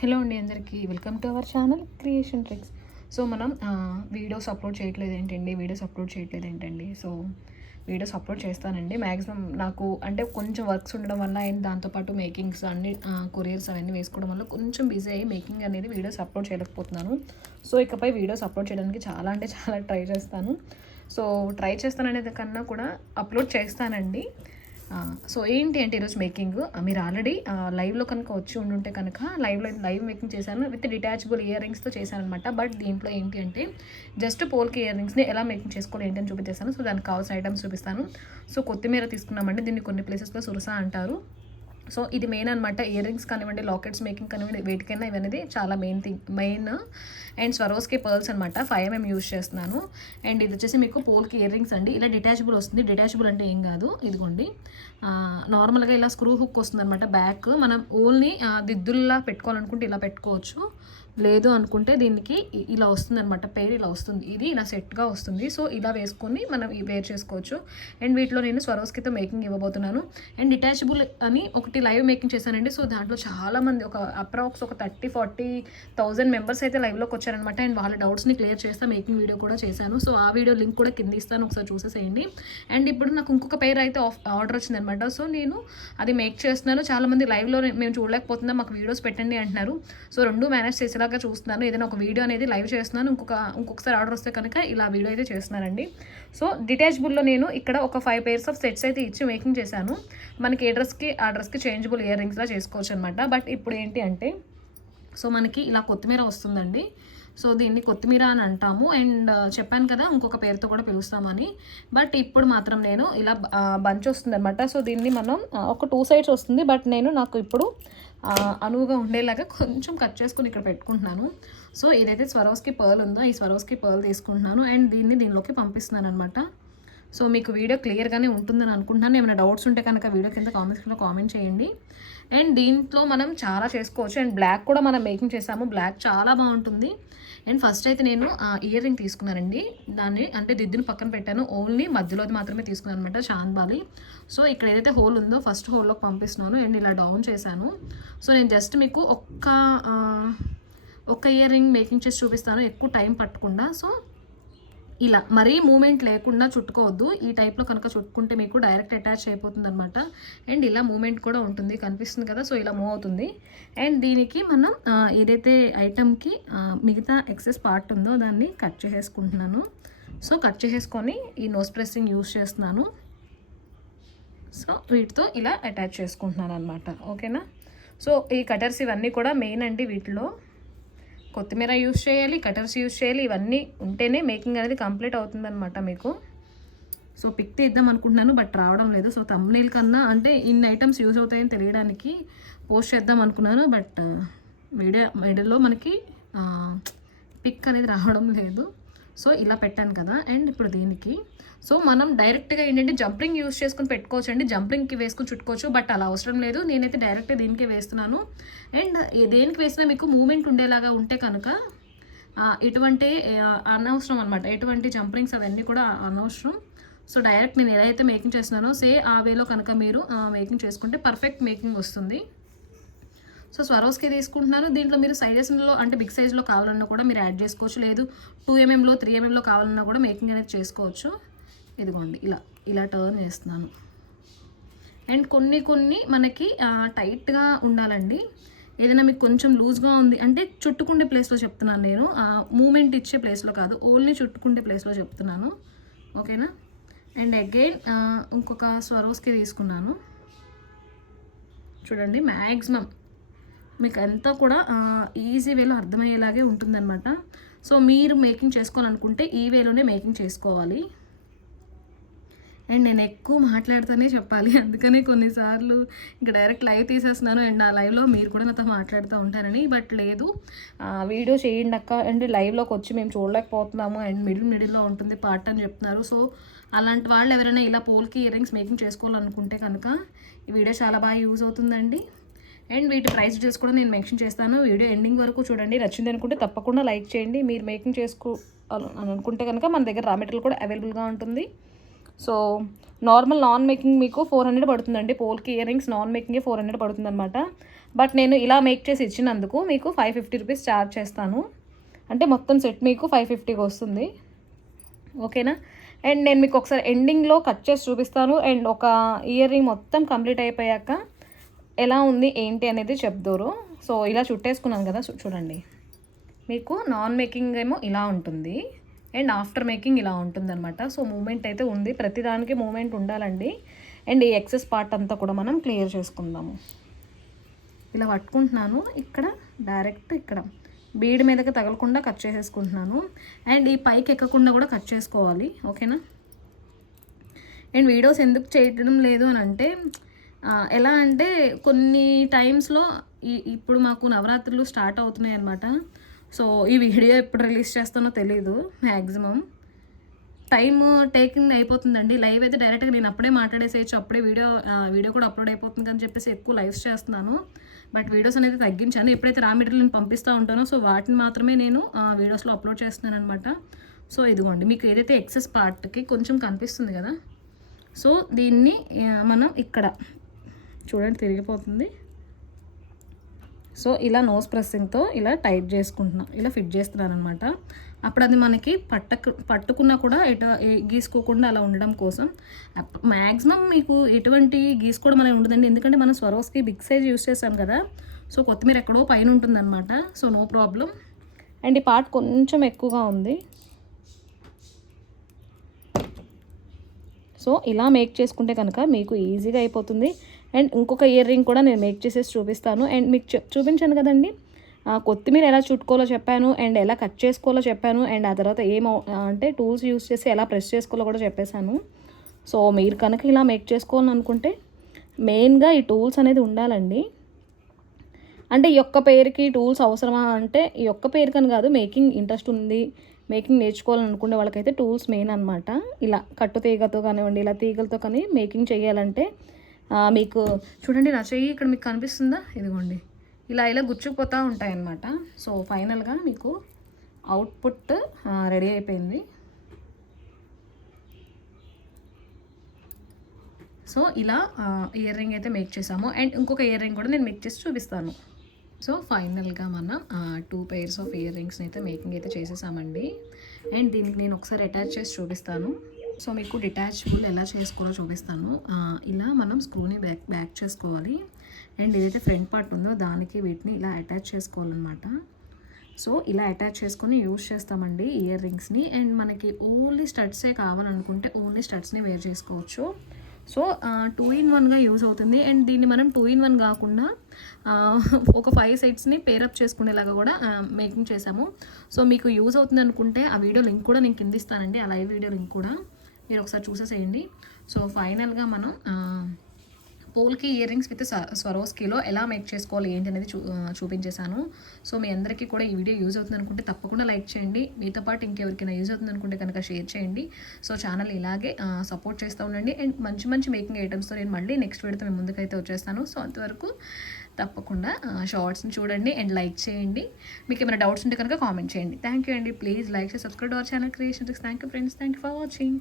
Hello అండి అందరికీ. Welcome to our channel creation tricks so మనం వీడియోస్ అప్లోడ్ చేయట్లేదు ఏంటండి? వీడియోస్ అప్లోడ్ చేయట్లేదు ఏంటండి? సో వీడియోస్ అప్లోడ్ చేస్తానండి. మ్యాక్సిమం నాకు అంటే కొంచెం వర్క్స్ ఉండడం వల్ల అండ్ దాంతోపాటు మేకింగ్స్ అన్ని కొరియర్స్ అవన్నీ వేసుకోవడం వల్ల కొంచెం బిజీ అయ్యి మేకింగ్ అనేది వీడియోస్ అప్లోడ్ చేయలేకపోతున్నాను. సో ఇకపై వీడియోస్ అప్లోడ్ చేయడానికి చాలా అంటే చాలా ట్రై చేస్తాను. సో ట్రై చేస్తాననేది కన్నా కూడా అప్లోడ్ చేస్తానండి. సో ఏంటి అంటే ఈరోజు మేకింగ్ మీరు ఆల్రెడీ లైవ్లో కనుక వచ్చి ఉండుంటే కనుక లైవ్లో లైవ్ మేకింగ్ చేశాను విత్ డిటాచబుల్ ఇయర్ రింగ్స్తో చేశాను అనమాట బట్ దీంట్లో ఏంటి అంటే జస్ట్ పోల్కి ఇయర్ రింగ్స్ని ఎలా మేకింగ్ చేసుకోవాలి ఏంటి అని చూపించేస్తాను సో దానికి కావాల్సిన ఐటమ్స్ చూపిస్తాను. సో కొత్తిమీర తీసుకున్నామండి దీన్ని కొన్ని ప్లేసెస్లో సురసా అంటారు. సో ఇది మెయిన్ అనమాట ఇయర్ రింగ్స్ కానివ్వండి లాకెట్స్ మేకింగ్ కానివ్వండి వేటికైనా ఇవన్నీ చాలా main thing main and Swarovski pearls అనమాట ఫైవ్ ఎంఎం యూస్ చేస్తున్నాను. అండ్ ఇది వచ్చేసి మీకు పోల్కి ఇయర్ రింగ్స్ అండి. ఇలా డిటాచబుల్ వస్తుంది. డిటాచబుల్ అంటే ఏం కాదు. ఇదిగోండి. నార్మల్గా ఇలా స్క్రూ హుక్ వస్తుంది అనమాట బ్యాక్ మనం ఓన్లీ దిద్దుల్లా పెట్టుకోవాలనుకుంటే ఇలా పెట్టుకోవచ్చు. లేదు అనుకుంటే దీనికి ఇలా వస్తుంది అనమాట పేరు ఇలా వస్తుంది. ఇది ఇలా సెట్గా వస్తుంది. సో ఇలా వేసుకొని మనం ఈ వేర్ చేసుకోవచ్చు. అండ్ వీటిలో నేను స్వరోస్కితో మేకింగ్ ఇవ్వబోతున్నాను. అండ్ డిటాచబుల్ అని ఒకటి లైవ్ మేకింగ్ చేశానండి. సో దాంట్లో చాలా మంది ఒక అప్రాక్స్ ఒక థర్టీ ఫార్టీ థౌజండ్ మెంబర్స్ అయితే లైవ్లోకి వచ్చారనమాట అండ్ వాళ్ళ డౌట్స్ని క్లియర్ చేస్తా మేకింగ్ వీడియో కూడా చేశాను. సో ఆ వీడియో లింక్ కూడా కింద ఇస్తాను. ఒకసారి చూసేసేయండి. అండ్ ఇప్పుడు నాకు ఇంకొక పేరు అయితే ఆఫ్ ఆర్డర్ వచ్చిందనమాట సో నేను అది మేక్ చేస్తున్నాను. చాలా మంది లైవ్లో మేము చూడలేకపోతుందా మాకు వీడియోస్ పెట్టండి అంటున్నారు. సో రెండు మేనేజ్ చేసేలా చేసేలాగా చూస్తున్నాను. ఏదైనా ఒక వీడియో అనేది లైవ్ చేస్తున్నాను. ఇంకొక ఇంకొకసారి ఆర్డర్ వస్తే కనుక ఇలా వీడియో అయితే చేస్తున్నానండి. సో డిటాచబుల్లో నేను ఇక్కడ ఒక ఫైవ్ పేర్స్ ఆఫ్ సెట్స్ అయితే ఇచ్చి మేకింగ్ చేశాను. మనకి ఏ డ్రెస్కి ఆ డ్రెస్కి చేంజబుల్ ఇయర్ రింగ్స్లా చేసుకోవచ్చు అనమాట బట్ ఇప్పుడు ఏంటి అంటే సో మనకి ఇలా కొత్తిమీర వస్తుందండి. సో దీన్ని కొత్తిమీర అని అంటాము. అండ్ చెప్పాను కదా ఇంకొక పేరుతో కూడా పిలుస్తామని. బట్ ఇప్పుడు మాత్రం నేను ఇలా బంచ్ వస్తుంది అనమాట సో దీన్ని మనం ఒక టూ సైడ్స్ వస్తుంది. బట్ నేను నాకు ఇప్పుడు అనువుగా ఉండేలాగా కొంచెం కట్ చేసుకుని ఇక్కడ పెట్టుకుంటున్నాను. సో ఏదైతే స్వరోస్కి పర్ల్ ఉందో ఈ స్వరోస్కి పర్ల్ తీసుకుంటున్నాను. అండ్ దీన్ని దీనిలోకి పంపిస్తున్నాను అనమాట సో మీకు వీడియో క్లియర్గానే ఉంటుందని అనుకుంటున్నాను. ఏమైనా డౌట్స్ ఉంటే కనుక వీడియో కింద కామెంట్స్లో కామెంట్ చేయండి. అండ్ దీంట్లో మనం చాలా చేసుకోవచ్చు. అండ్ బ్లాక్ కూడా మనం మేకింగ్ చేసాము. బ్లాక్ చాలా బాగుంటుంది. అండ్ ఫస్ట్ అయితే నేను ఇయర్ రింగ్ తీసుకున్నానండి. దాన్ని అంటే దిద్దును పక్కన పెట్టాను. ఓన్లీ మధ్యలోది మాత్రమే తీసుకున్నాను అనమాట చాంద్బాలి సో ఇక్కడ ఏదైతే హోల్ ఉందో ఫస్ట్ హోల్లోకి పంపిస్తున్నాను. అండ్ ఇలా డౌన్ చేశాను. సో నేను జస్ట్ మీకు ఒక్క ఒక్క ఇయర్ రింగ్ మేకింగ్ చేసి చూపిస్తాను. ఎక్కువ టైం పట్టకుండా. సో ఇలా మరీ మూమెంట్ లేకుండా చుట్టుకోవద్దు. ఈ టైప్లో కనుక చుట్టుకుంటే మీకు డైరెక్ట్ అటాచ్ అయిపోతుంది అనమాట అండ్ ఇలా మూమెంట్ కూడా ఉంటుంది కనిపిస్తుంది కదా? సో ఇలా మూవ్ అవుతుంది. అండ్ దీనికి మనం ఏదైతే ఐటెంకి మిగతా ఎక్సెస్ పార్ట్ ఉందో దాన్ని కట్ చేసేసుకుంటున్నాను. సో కట్ చేసేసుకొని ఈ నోస్ ప్రెస్సింగ్ యూస్ చేస్తున్నాను. సో వీటితో ఇలా అటాచ్ చేసుకుంటున్నాను అనమాట ఓకేనా సో ఈ కటర్స్ ఇవన్నీ కూడా మెయిన్ అండి వీటిలో. కొత్తిమీర యూస్ చేయాలి కటర్స్ యూస్ చేయాలి ఇవన్నీ ఉంటేనే మేకింగ్ అనేది కంప్లీట్ అవుతుందన్నమాట మీకు. సో పిక్ తీద్దాం అనుకుంటున్నాను బట్ రావడం లేదు. సో తమ్నేల్ కన్నా అంటే ఇన్ని ఐటమ్స్ యూజ్ అవుతాయని తెలియడానికి పోస్ట్ చేద్దాం అనుకున్నాను బట్ uh, వీడియో వీడియోలో మనకి uh, పిక్ అనేది రావడం లేదు. సో ఇలా పెట్టాను కదా అండ్ ఇప్పుడు దీనికి. సో మనం డైరెక్ట్గా ఏంటంటే జంప్లింగ్ యూస్ చేసుకుని పెట్టుకోవచ్చు అండి జంప్లింగ్కి వేసుకుని చుట్టుకోవచ్చు బట్ అలా అవసరం లేదు. నేనైతే డైరెక్ట్ దీనికే వేస్తున్నాను. అండ్ దేనికి వేసినా మీకు మూమెంట్ ఉండేలాగా ఉంటే కనుక ఎటువంటి అనవసరం అనమాట ఎటువంటి జంప్లింగ్స్ అవన్నీ కూడా అనవసరం. సో డైరెక్ట్ నేను ఎలా అయితే మేకింగ్ చేస్తున్నానో సే ఆ వేలో కనుక మీరు మేకింగ్ చేసుకుంటే పర్ఫెక్ట్ మేకింగ్ వస్తుంది. సో స్వరోస్కి తీసుకుంటున్నాను దీంట్లో మీరు సైజెస్లో అంటే బిగ్ సైజ్లో కావాలన్నా కూడా మీరు యాడ్ చేసుకోవచ్చు. లేదు టూ ఎంఎంలో త్రీ ఎంఎంలో కావాలన్నా కూడా మేకింగ్ అనేది చేసుకోవచ్చు. ఇదిగోండి ఇలా ఇలా టర్న్ చేస్తున్నాను. అండ్ కొన్ని కొన్ని మనకి టైట్గా ఉండాలండి. ఏదైనా మీకు కొంచెం లూజ్గా ఉంది అంటే చుట్టుకుండే ప్లేస్లో చెప్తున్నాను నేను. మూమెంట్ ఇచ్చే ప్లేస్లో కాదు ఓన్లీ చుట్టుకుండే ప్లేస్లో చెప్తున్నాను. ఓకేనా అండ్ అగైన్ ఇంకొక స్వరోస్కి తీసుకున్నాను. చూడండి మ్యాక్సిమం మీకు అంతా కూడా ఈజీ వేలో అర్థమయ్యేలాగే ఉంటుందన్నమాట. సో మీరు మేకింగ్ చేసుకోవాలనుకుంటే ఈ వేలోనే మేకింగ్ చేసుకోవాలి. అండ్ నేను ఎక్కువ మాట్లాడుతూనే చెప్పాలి. అందుకనే కొన్నిసార్లు ఇంకా డైరెక్ట్ లైవ్ తీసేస్తున్నాను. అండ్ ఆ లైవ్లో మీరు కూడా నాతో మాట్లాడుతూ ఉంటారని. బట్ లేదు వీడియో చేయండి అక్క. అండ్ లైవ్లోకి వచ్చి మేము చూడలేకపోతున్నాము. అండ్ మిడిల్ మిడిల్లో ఉంటుంది పార్ట్ అని చెప్తున్నారు. సో అలాంటి వాళ్ళు ఎవరైనా ఇలా పోల్కి ఇయర్ రింగ్స్ మేకింగ్ చేసుకోవాలనుకుంటే కనుక ఈ వీడియో చాలా బాగా యూజ్ అవుతుందండి. అండ్ వీటి ప్రైస్ డీటెయిల్స్ కూడా నేను మెన్షన్ చేస్తాను. వీడియో ఎండింగ్ వరకు చూడండి. నచ్చింది అనుకుంటే తప్పకుండా లైక్ చేయండి. మీరు మేకింగ్ చేసుకో అని అనుకుంటే కనుక మన దగ్గర రా మెటీరియల్ కూడా అవైలబుల్గా ఉంటుంది. సో నార్మల్ నాన్ మేకింగ్ మీకు ఫోర్ హండ్రెడ్ పడుతుందండి. పోల్కి ఇయర్ రింగ్స్ నాన్ మేకింగే ఫోర్ హండ్రెడ్ పడుతుంది అనమాట బట్ నేను ఇలా మేక్ చేసి ఇచ్చినందుకు మీకు ఫైవ్ ఫిఫ్టీ రూపీస్ ఛార్జ్ చేస్తాను. అంటే మొత్తం సెట్ మీకు ఫైవ్ ఫిఫ్టీకి వస్తుంది. ఓకేనా? అండ్ నేను మీకు ఒకసారి ఎండింగ్లో కట్ చేసి చూపిస్తాను. అండ్ ఒక ఇయర్ రింగ్ మొత్తం కంప్లీట్ అయిపోయాక ఎలా ఉంది ఏంటి అనేది చెప్దోరు. సో ఇలా చుట్టేసుకున్నాను కదా చూడండి. మీకు నాన్ మేకింగ్ ఏమో ఇలా ఉంటుంది అండ్ ఆఫ్టర్ మేకింగ్ ఇలా ఉంటుంది అనమాట సో మూమెంట్ అయితే ఉంది. ప్రతిదానికి మూమెంట్ ఉండాలండి. అండ్ ఈ ఎక్సెస్ పార్ట్ అంతా కూడా మనం క్లియర్ చేసుకుందాము. ఇలా పట్టుకుంటున్నాను. ఇక్కడ డైరెక్ట్ ఇక్కడ బీడ్ మీదకి తగలకుండా కట్ చేసేసుకుంటున్నాను. అండ్ ఈ పైకి ఎక్కకుండా కూడా కట్ చేసుకోవాలి. ఓకేనా? అండ్ వీడియోస్ ఎందుకు చేయడం లేదు అని అంటే ఎలా అంటే కొన్ని టైమ్స్లో ఇప్పుడు మాకు నవరాత్రులు స్టార్ట్ అవుతున్నాయి అనమాట సో ఈ వీడియో ఎప్పుడు రిలీజ్ చేస్తానో తెలీదు మ్యాక్సిమం టైం టేకింగ్ అయిపోతుందండి. లైవ్ అయితే డైరెక్ట్గా నేను అప్పుడే మాట్లాడేసేయచ్చు. అప్పుడే వీడియో వీడియో కూడా అప్లోడ్ అయిపోతుంది అని చెప్పేసి ఎక్కువ లైవ్స్ చేస్తున్నాను. బట్ వీడియోస్ అనేది తగ్గించాను. ఎప్పుడైతే రా మెటీరియల్ నేను పంపిస్తూ ఉంటానో సో వాటిని మాత్రమే నేను వీడియోస్లో అప్లోడ్ చేస్తున్నాను అనమాట సో ఇదిగోండి. మీకు ఏదైతే ఎక్సెస్ పార్ట్కి కొంచెం కనిపిస్తుంది కదా? సో దీన్ని మనం ఇక్కడ చూడండి తిరిగిపోతుంది. సో ఇలా నోస్ ప్రెస్సింగ్తో ఇలా టైట్ చేసుకుంటున్నాం. ఇలా ఫిట్ చేస్తున్నాను అనమాట అప్పుడు అది మనకి పట్టకు పట్టుకున్నా కూడా ఎట ఏ- గీసుకోకుండా అలా ఉండడం కోసం. మ్యాక్సిమం మీకు ఎటువంటి గీసుకోవడం అనేది ఉండదండి. ఎందుకంటే మనం స్వరోస్కి బిగ్ సైజ్ యూస్ చేసాం కదా. సో కొత్తిమీర ఎక్కడో పైన ఉంటుందన్నమాట. సో నో ప్రాబ్లం అండ్ ఈ పార్ట్ కొంచెం ఎక్కువగా ఉంది. సో ఇలా మేక్ చేసుకుంటే కనుక మీకు ఈజీగా అయిపోతుంది. అండ్ ఇంకొక ఇయర్ రింగ్ కూడా నేను మేక్ చేసేసి చూపిస్తాను. అండ్ మీకు చెప్ చూపించాను కదండి. కొత్తిమీర ఎలా చుట్టుకోవాలో చెప్పాను. అండ్ ఎలా కట్ చేసుకోవాలో చెప్పాను. అండ్ ఆ తర్వాత ఏం అంటే టూల్స్ యూస్ చేసి ఎలా ప్రెస్ చేసుకోవాలో కూడా చెప్పేశాను. సో మీరు కనుక ఇలా మేక్ చేసుకోవాలని అనుకుంటే మెయిన్గా ఈ టూల్స్ అనేది ఉండాలండి. అంటే ఈ ఒక్క పేరుకి టూల్స్ అవసరమా అంటే ఈ ఒక్క పేరుకని కాదు మేకింగ్ ఇంట్రెస్ట్ ఉంది. మేకింగ్ నేర్చుకోవాలనుకునే వాళ్ళకైతే టూల్స్ మెయిన్ అనమాట ఇలా కట్టు తీగతో కానివ్వండి ఇలా తీగలతో కానీ మేకింగ్ చేయాలంటే మీకు చూడండి నా చెయ్యి ఇక్కడ మీకు కనిపిస్తుందా? ఇదిగోండి. ఇలా ఇలా గుచ్చుకుపోతూ ఉంటాయన్నమాట. సో ఫైనల్గా మీకు అవుట్పుట్ రెడీ అయిపోయింది. సో ఇలా ఇయర్ రింగ్ అయితే మేక్ చేసాము అండ్ ఇంకొక ఇయర్ రింగ్ కూడా నేను మేక్ చేసి చూపిస్తాను. సో ఫైనల్గా మనం టూ పెయిర్స్ ఆఫ్ ఇయర్ రింగ్స్ని అయితే మేకింగ్ అయితే చేసేసామండి. అండ్ దీనికి నేను ఒకసారి అటాచ్ చేసి చూపిస్తాను. సో మీకు డిటాచబుల్ ఎలా చేసుకోవాలో చూపిస్తాను. ఇలా మనం స్క్రూని బ్యాక్ బ్యాక్ చేసుకోవాలి. అండ్ ఏదైతే ఫ్రంట్ పార్ట్ ఉందో దానికి వీటిని ఇలా అటాచ్ చేసుకోవాలన్నమాట. సో ఇలా అటాచ్ చేసుకొని యూస్ చేస్తామండి ఇయర్ రింగ్స్ని. అండ్ మనకి ఓన్లీ స్టడ్సే కావాలనుకుంటే ఓన్లీ స్టడ్స్ని వేర్ చేసుకోవచ్చు. సో టూ ఇన్ వన్గా యూజ్ అవుతుంది. అండ్ దీన్ని మనం టూ ఇన్ వన్ కాకుండా ఒక ఫైవ్ సెట్స్ని పేరప్ చేసుకునేలాగా కూడా మేకింగ్ చేసాము సో మీకు యూజ్ అవుతుంది అనుకుంటే ఆ వీడియో లింక్ కూడా నేను కింద ఇస్తానండి. ఆ లైవ్ వీడియో లింక్ కూడా. మీరు ఒకసారి చూసేసేయండి సో ఫైనల్గా మనం పోల్కి ఇయర్ రింగ్స్ విత్ స్వరోస్కీలో ఎలా మేక్ చేసుకోవాలి ఏంటి అనేది చూ చూపించేశాను. సో మీ అందరికీ కూడా ఈ వీడియో యూజ్ అవుతుంది అనుకుంటే తప్పకుండా లైక్ చేయండి. మీతో పాటు ఇంకెవరికైనా యూజ్ అవుతుంది అనుకుంటే కనుక షేర్ చేయండి. సో ఛానల్ ఇలాగే సపోర్ట్ చేస్తూ ఉండండి. అండ్ మంచి మంచి మేకింగ్ ఐటమ్స్తో నేను మళ్ళీ నెక్స్ట్ వీడియోతో మేము ముందుకైతే వచ్చేస్తాను. సో అంతవరకు తప్పకుండా షార్ట్స్ని చూడండి అండ్ లైక్ చేయండి. మీకు ఏమైనా డౌట్స్ ఉంటే కనుక కామెంట్ చేయండి. థ్యాంక్ యూ అండి. Please like subscribe our channel creation thank you friends. Thank you for watching.